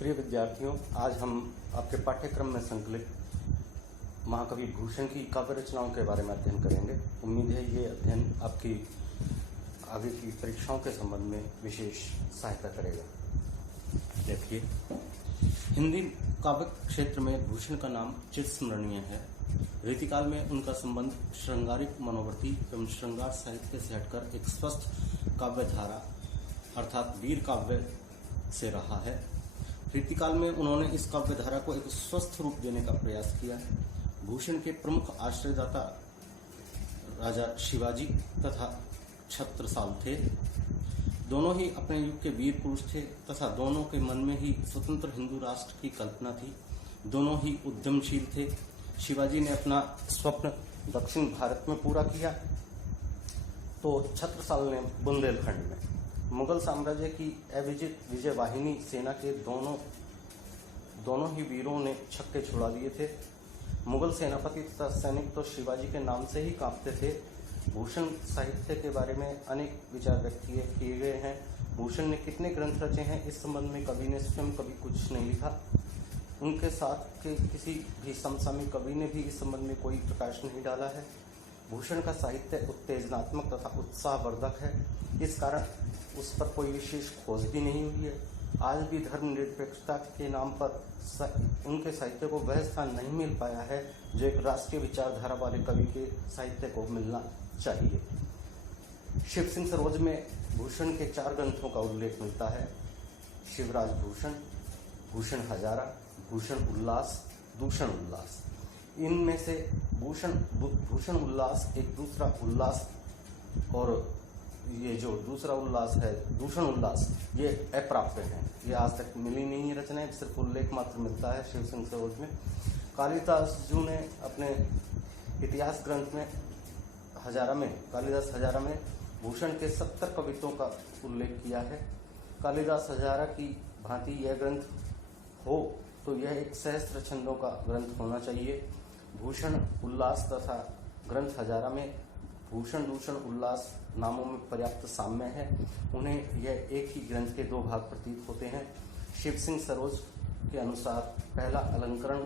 प्रिय विद्यार्थियों, आज हम आपके पाठ्यक्रम में संकलित महाकवि भूषण की काव्य रचनाओं के बारे में अध्ययन करेंगे। उम्मीद है ये अध्ययन आपकी आगे की परीक्षाओं के संबंध में विशेष सहायता करेगा। देखिए, हिंदी काव्य क्षेत्र में भूषण का नाम चिरस्मरणीय है। रीतिकाल में उनका संबंध श्रृंगारिक मनोवृत्ति एवं श्रृंगार साहित्य से हटकर एक स्वस्थ काव्य धारा अर्थात वीर काव्य से रहा है। रीतिकाल में उन्होंने इस काव्य धारा को एक स्वस्थ रूप देने का प्रयास किया है। भूषण के प्रमुख आश्रयदाता राजा शिवाजी तथा छत्रसाल थे। दोनों ही अपने युग के वीर पुरुष थे तथा दोनों के मन में ही स्वतंत्र हिंदू राष्ट्र की कल्पना थी। दोनों ही उद्यमशील थे। शिवाजी ने अपना स्वप्न दक्षिण भारत में पूरा किया तो छत्रसाल ने बुंदेलखंड में। मुगल साम्राज्य की अविजित विजय वाहिनी सेना के दोनों ही वीरों ने छक्के छुड़ा दिए थे। मुगल सेनापति तथा सैनिक तो शिवाजी के नाम से ही कांपते थे। भूषण साहित्य के बारे में अनेक विचार व्यक्त किए गए हैं। भूषण ने कितने ग्रंथ रचे हैं, इस संबंध में कवि ने स्वयं कभी कुछ नहीं लिखा। उनके साथ के किसी भी समसामयिक कवि ने भी इस संबंध में कोई प्रकाश नहीं डाला है। भूषण का साहित्य उत्तेजनात्मक तथा उत्साहवर्धक है, इस कारण उस पर कोई विशेष खोज भी नहीं हुई है। आज भी धर्मनिरपेक्षता के नाम पर उनके साहित्य को वह स्थान नहीं मिल पाया है जो एक राष्ट्रीय विचारधारा वाले कवि के साहित्य को मिलना चाहिए। शिव सिंह सरोज में भूषण के 4 ग्रंथों का उल्लेख मिलता है: शिवराज भूषण, भूषण हजारा, भूषण उल्लास, दूषण उल्लास। इनमें से भूषण उल्लास एक दूसरा उल्लास और ये जो दूसरा उल्लास है दूषण उल्लास, ये अप्राप्य है। ये आज तक मिली नहीं रचना है, सिर्फ उल्लेख मात्र मिलता है शिव सिंह सरोज में। कालिदास जी ने अपने इतिहास ग्रंथ में कालिदास हजारा में भूषण के 70 कवित्वों का उल्लेख किया है। कालिदास हजारा की भांति यह ग्रंथ हो तो यह एक सहस्त्र छंदों का ग्रंथ होना चाहिए। भूषण उल्लास तथा ग्रंथ हजारा में भूषण दूषण उल्लास नामों में पर्याप्त साम्य है। उन्हें यह एक ही ग्रंथ के 2 भाग प्रतीत होते हैं। शिव सिंह सरोज के अनुसार पहला अलंकरण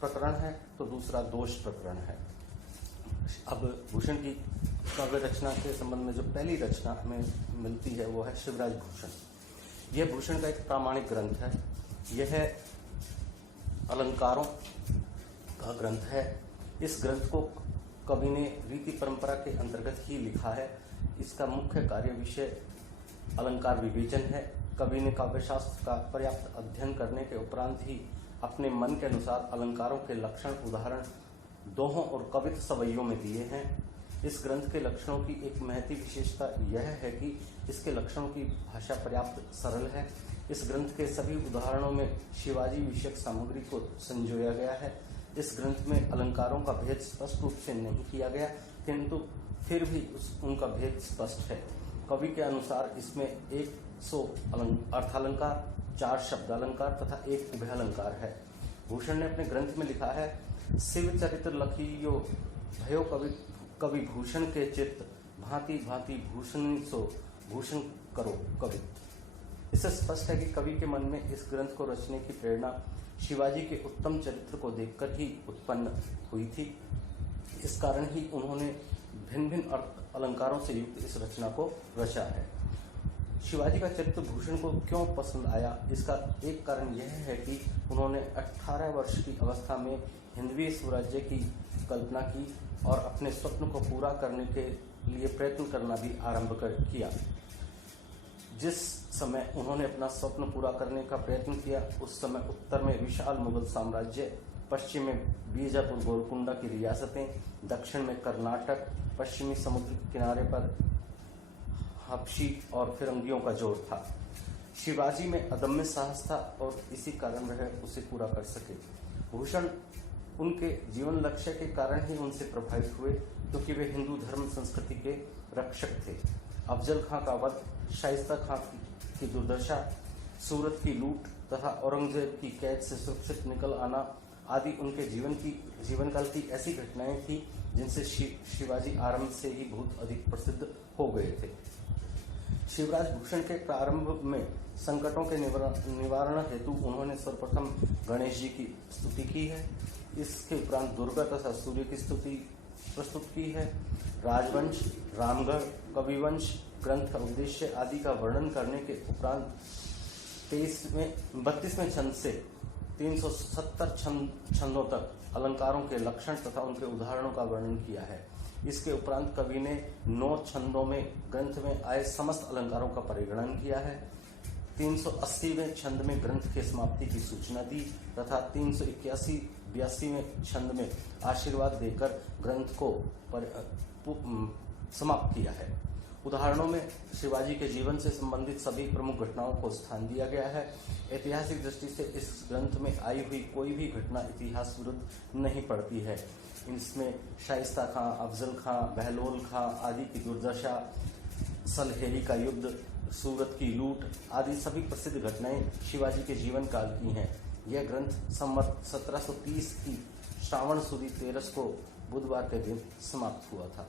प्रकरण है तो दूसरा दोष प्रकरण है। अब भूषण की काव्य रचना के संबंध में जो पहली रचना हमें मिलती है वो है शिवराज भूषण। यह भूषण का एक प्रामाणिक ग्रंथ है। यह अलंकारों का ग्रंथ है। इस ग्रंथ को कवि ने रीति परंपरा के अंतर्गत ही लिखा है। इसका मुख्य कार्य विषय अलंकार विवेचन है। कवि ने काव्यशास्त्र का पर्याप्त अध्ययन करने के उपरांत ही अपने मन के अनुसार अलंकारों के लक्षण उदाहरण दोहों और कवित्व सवैयों में दिए हैं। इस ग्रंथ के लक्षणों की एक महती विशेषता यह है कि इसके लक्षणों की भाषा पर्याप्त सरल है। इस ग्रंथ के सभी उदाहरणों में शिवाजी विषयक सामग्री को संजोया गया है। इस ग्रंथ में अलंकारों का भेद स्पष्ट रूप से नहीं किया गया, किंतु फिर भी उनका भेद स्पष्ट है। कवि के अनुसार इसमें 100 अर्थालंकार, 4 शब्दालंकार तथा 1 उभयालंकार है। भूषण ने अपने ग्रंथ में लिखा है: शिव चरित्र लखियो भयो कवि भूषण के चित्त, भांति भांति भूषण सो भूषण करो कवि। इससे स्पष्ट है कि कवि के मन में इस ग्रंथ को रचने की प्रेरणा शिवाजी के उत्तम चरित्र को देखकर ही उत्पन्न हुई थी। इस कारण ही उन्होंने भिन्न भिन्न अर्थ अलंकारों से युक्त इस रचना को रचा है। शिवाजी का चरित्र भूषण को क्यों पसंद आया, इसका एक कारण यह है कि उन्होंने 18 वर्ष की अवस्था में हिंदवी स्वराज्य की कल्पना की और अपने स्वप्न को पूरा करने के लिए प्रयत्न करना भी आरंभ किया। जिस समय उन्होंने अपना स्वप्न पूरा करने का प्रयत्न किया उस समय उत्तर में विशाल मुगल साम्राज्य, पश्चिम में बीजापुर गोलकुंडा की रियासतें, दक्षिण में कर्नाटक, पश्चिमी समुद्र के किनारे पर हबशी और फिरंगियों का जोर था। शिवाजी में अदम्य साहस था और इसी कारण वह उसे पूरा कर सके। भूषण उनके जीवन लक्ष्य के कारण ही उनसे प्रभावित हुए, क्योंकि वे हिंदू धर्म संस्कृति के रक्षक थे। अफजल खां का वध, शाइस्ता खां की दुर्दशा, सूरत की लूट तथा औरंगजेब की कैद से सुरक्षित निकल आना आदि उनके जीवनकाल की ऐसी घटनाएं थी जिनसे शिवाजी आरंभ से ही बहुत अधिक प्रसिद्ध हो गए थे। शिवराज भूषण के प्रारंभ में संकटों के निवारण हेतु उन्होंने सर्वप्रथम गणेश जी की स्तुति की है। इसके उपरांत दुर्गा तथा सूर्य की स्तुति प्रस्तुत की है। राजवंश, रामगढ़, कविवंश ग्रंथ का उद्देश्य आदि का वर्णन करने के उपरांत 32वें छंद से 370 छंदों तक अलंकारों के लक्षण तथा उनके उदाहरणों का वर्णन किया है। इसके उपरांत कवि ने 9 छंदों में ग्रंथ में आए समस्त अलंकारों का परिगणन किया है। 380वें छंद में ग्रंथ के समाप्ति की सूचना दी तथा 381-82वें छंद में आशीर्वाद देकर ग्रंथ को समाप्त किया है। उदाहरणों में शिवाजी के जीवन से संबंधित सभी प्रमुख घटनाओं को स्थान दिया गया है। ऐतिहासिक दृष्टि से इस ग्रंथ में आई हुई कोई भी घटना इतिहास विरुद्ध नहीं पड़ती है। इसमें शाइस्ता खां, अफजल खां, बहलोल खां आदि की दुर्दशा, सलहेरी का युद्ध, सूरत की लूट आदि सभी प्रसिद्ध घटनाएं शिवाजी के जीवन काल की हैं। यह ग्रंथ संवत 1730 की श्रावण सुदी 13 को बुधवार के दिन समाप्त हुआ था।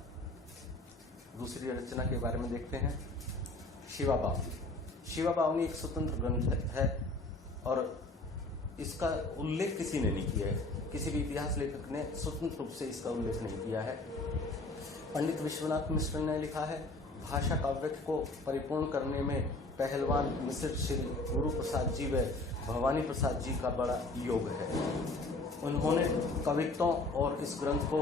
दूसरी रचना के बारे में देखते हैं। शिवा बावनी। शिवा बावनी एक स्वतंत्र ग्रंथ है और इसका उल्लेख किसी ने नहीं किया है। किसी भी इतिहास लेखक ने स्वतंत्र रूप से इसका उल्लेख नहीं किया है। पंडित विश्वनाथ मिश्र ने लिखा है, भाषा काव्य को परिपूर्ण करने में पहलवान मिश्र श्री गुरु प्रसाद जी व भवानी प्रसाद जी का बड़ा योग है। उन्होंने कवित्वों और इस ग्रंथ को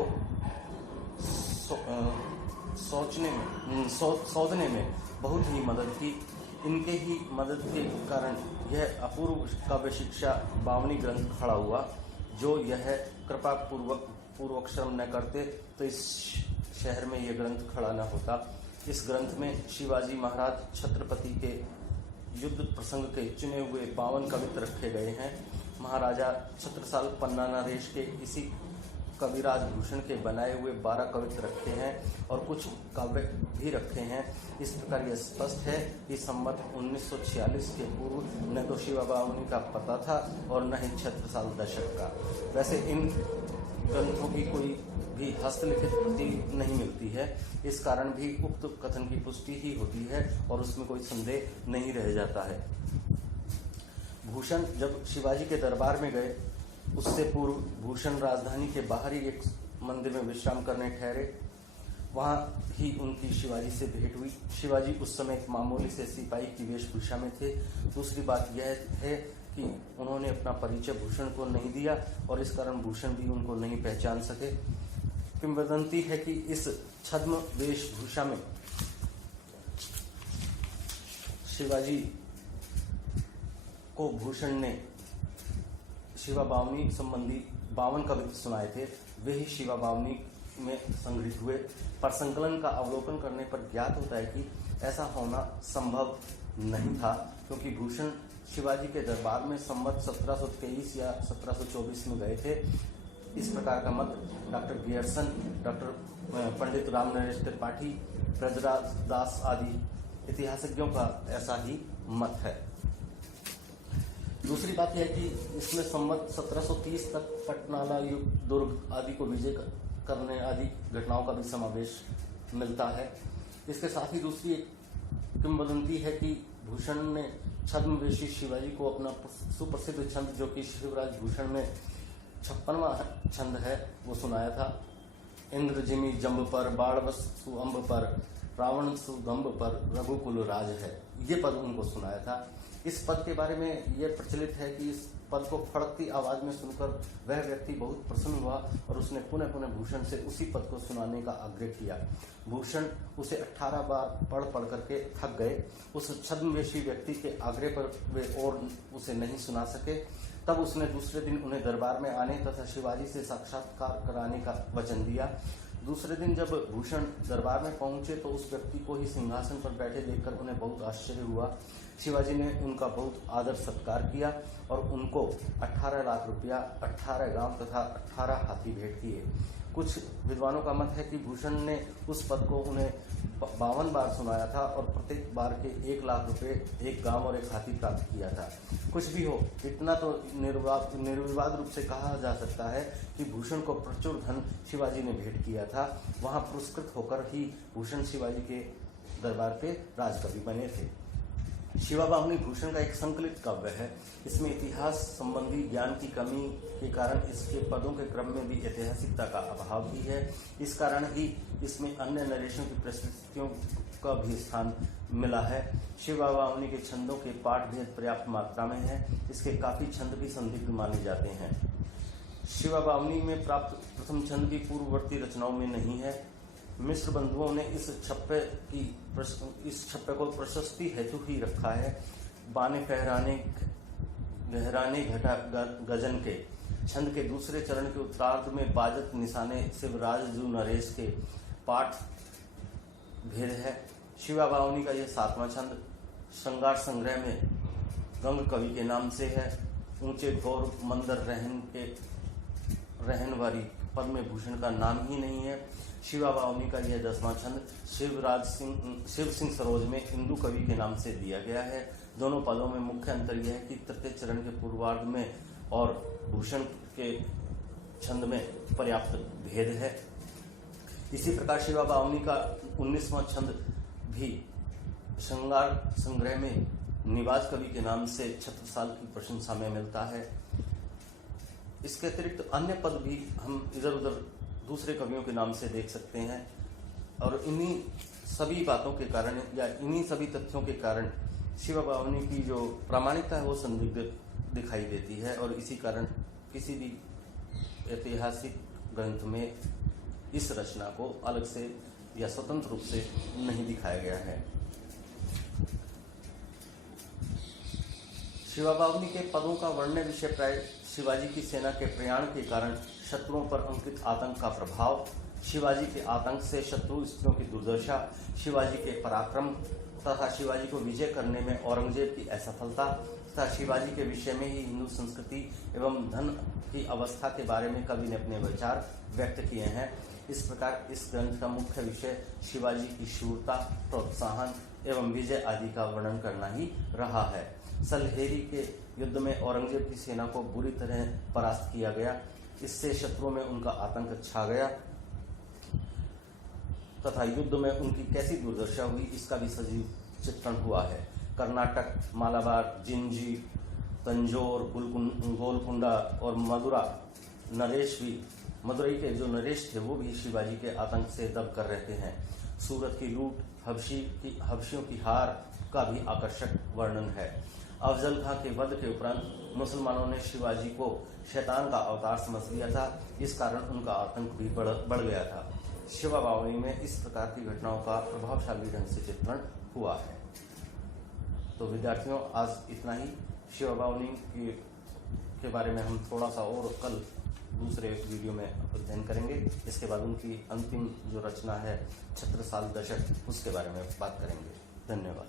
सोचने में बहुत ही मदद की। इनके ही मदद के कारण यह अपूर्व काव्य शिक्षा बावनी ग्रंथ खड़ा हुआ। जो यह कृपा पूर्वक श्रम न करते तो इस शहर में यह ग्रंथ खड़ा न होता। इस ग्रंथ में शिवाजी महाराज छत्रपति के युद्ध प्रसंग के चुने हुए 52 कवित्र रखे गए हैं। महाराजा छत्रसाल पन्ना नरेश के इसी कविराज भूषण के बनाए हुए 12 कवित्र रखे हैं और कुछ काव्य भी रखे हैं। इस प्रकार यह स्पष्ट है कि संवत 1946 के पूर्व न तो शिवा बावनी का पता था और न ही छत्रसाल दशक का। वैसे इन ग्रंथों की कोई भी हस्तलिखित प्रति नहीं मिलती है। इस कारण भी उक्त कथन की पुष्टि ही होती है और उसमें कोई संदेह नहीं रह जाता है। भूषण जब शिवाजी के दरबार में गए, उससे पूर्व भूषण राजधानी के बाहर ही एक मंदिर में विश्राम करने ठहरे। वहां ही उनकी शिवाजी से भेंट हुई। शिवाजी उस समय एक मामूली से सिपाही की वेशभूषा में थे। दूसरी बात यह है कि उन्होंने अपना परिचय भूषण को नहीं दिया और इस कारण भूषण भी उनको नहीं पहचान सके। किंवदंती है कि इस छद्म वेशभूषा में शिवाजी को भूषण ने शिवा बावनी संबंधी 52 कवित्र सुनाए थे। वे ही शिवा बावनी में संग्रहित हुए। पर संकलन का अवलोकन करने पर ज्ञात होता है कि ऐसा होना संभव नहीं था, क्योंकि भूषण शिवाजी के दरबार में संवत 1723 या 1724 में गए थे। इस प्रकार का मत doctor Gierson, doctor Pandit Ram Naresh Tripathi, Brajraj दास आदि इतिहासज्ञों का ऐसा ही मत है। दूसरी बात यह है कि इसमें संवत 1730 तक पटनाला युद्ध, दुर्ग आदि को विजय करने आदि घटनाओं का भी समावेश मिलता है। इसके साथ ही दूसरी एक किंवदंती है कि भूषण ने छद्मवेशी शिवाजी को अपना सुप्रसिद्ध छंद, जो कि शिवराज भूषण में 56वां छंद है, वो सुनाया था। इंद्र जिमी जम्ब पर, बाणवस सुअंब पर, रावण सुगंब पर, रघुकुल राज है, ये पद उनको सुनाया था। इस पद के बारे में यह प्रचलित है कि इस पद को फड़कती आवाज में सुनकर वह व्यक्ति बहुत प्रसन्न हुआ और उसने पुनः पुनः भूषण से उसी पद को सुनाने का आग्रह किया। भूषण उसे 18 बार पढ़ करके थक गए। उस छद्मवेशी व्यक्ति के आग्रह पर वे और उसे नहीं सुना सके। तब उसने दूसरे दिन उन्हें दरबार में आने तथा शिवाजी से साक्षात्कार कराने का वचन दिया। दूसरे दिन जब भूषण दरबार में पहुंचे तो उस व्यक्ति को ही सिंहासन पर बैठे देखकर उन्हें बहुत आश्चर्य हुआ। शिवाजी ने उनका बहुत आदर सत्कार किया और उनको 18 लाख रुपया, 18 गांव तथा 18 हाथी भेंट किए। कुछ विद्वानों का मत है कि भूषण ने उस पद को उन्हें 52 बार सुनाया था और प्रत्येक बार के 1 लाख रुपए, 1 गांव और 1 हाथी प्राप्त किया था। कुछ भी हो, इतना तो निर्विवाद रूप से कहा जा सकता है कि भूषण को प्रचुर धन शिवाजी ने भेंट किया था। वहां पुरस्कृत होकर ही भूषण शिवाजी के दरबार के राजकवि बने थे। शिवाबाहुनी भूषण का एक संकलित काव्य है। इसमें इतिहास संबंधी ज्ञान की कमी के कारण इसके पदों के क्रम में भी ऐतिहासिकता का अभाव भी है। इस कारण ही इसमें अन्य नरेशों की प्रस्तुतियों का भी स्थान मिला है। शिवाबाहुनी के छंदों के पाठ भेद पर्याप्त मात्रा में है। इसके काफी छंद भी संदिग्ध माने जाते हैं। शिवाबाहुनी में प्राप्त प्रथम छंद भी पूर्ववर्ती रचनाओं में नहीं है। मिश्र बंधुओं ने इस छप्पे को प्रशस्ति हेतु ही रखा है। बाने फहराने गहराने घटा गजन के छंद के दूसरे चरण के उत्तरार्ध में बाजत निशाने शिवराज जू नरेश के पाठ भेद है। शिवाबाहुनी का यह 7वां छंद श्रृंगार संग्रह में गंग कवि के नाम से है। ऊंचे घोर मंदर रहन वाली पद्म भूषण का नाम ही नहीं है। शिवाबाहुनी का यह 10वां छंद शिव सिंह सरोज में इंदु कवि के नाम से दिया गया है। दोनों पदों में मुख्य अंतर यह है कि तृतीय चरण के पूर्वार्ध में और भूषण के छंद में पर्याप्त भेद है। इसी प्रकार शिवाबाहुनी का 19वां छंद भी श्रृंगार संग्रह में निवाज कवि के नाम से छत्रसाल की प्रशंसा में मिलता है। इसके अतिरिक्त अन्य पद भी हम इधर उधर दूसरे कवियों के नाम से देख सकते हैं और इन्हीं सभी बातों के कारण या इन्हीं सभी तथ्यों के कारण शिवाबाहुनी की जो प्रामाणिकता है वो संदिग्ध दिखाई देती है और इसी कारण किसी भी ऐतिहासिक ग्रंथ में इस रचना को अलग से या स्वतंत्र रूप से नहीं दिखाया गया है। शिवाबाहुनी के पदों का वर्णन विषय प्राय शिवाजी की सेना के प्रयाण के कारण शत्रुओं पर अंकित आतंक का प्रभाव, शिवाजी के आतंक से शत्रु स्त्रियों की दुर्दशा, शिवाजी के पराक्रम तथा शिवाजी को विजय करने में औरंगजेब की असफलता तथा शिवाजी के विषय में ही हिंदू संस्कृति एवं धन की अवस्था के बारे में कवि ने अपने विचार व्यक्त किए हैं। इस प्रकार इस ग्रंथ का मुख्य विषय शिवाजी की शूरता, प्रोत्साहन एवं विजय आदि का वर्णन करना ही रहा है। सलहेरी के युद्ध में औरंगजेब की सेना को बुरी तरह परास्त किया गया। इससे शत्रुओं में उनका आतंक छा गया तथा युद्ध में उनकी कैसी दुर्दशा हुई इसका भी सजीव चित्रण हुआ है। कर्नाटक, मालाबार, जिंजी, तंजौर, गोलकुंडा और मदुरई के जो नरेश थे वो भी शिवाजी के आतंक से दब कर रहते हैं। सूरत की लूट, हबशियों की हार का भी आकर्षक वर्णन है। अफजल खां के वध के उपरांत मुसलमानों ने शिवाजी को शैतान का अवतार समझ लिया था। इस कारण उनका आतंक भी बढ़ गया था। शिवाबाहुनी में इस प्रकार की घटनाओं का प्रभावशाली ढंग से चित्रण हुआ है। तो विद्यार्थियों, आज इतना ही। शिवाबाहुनी के बारे में हम थोड़ा सा और कल दूसरे वीडियो में अध्ययन करेंगे। इसके बाद उनकी अंतिम जो रचना है छत्रसाल दशक, उसके बारे में बात करेंगे। धन्यवाद।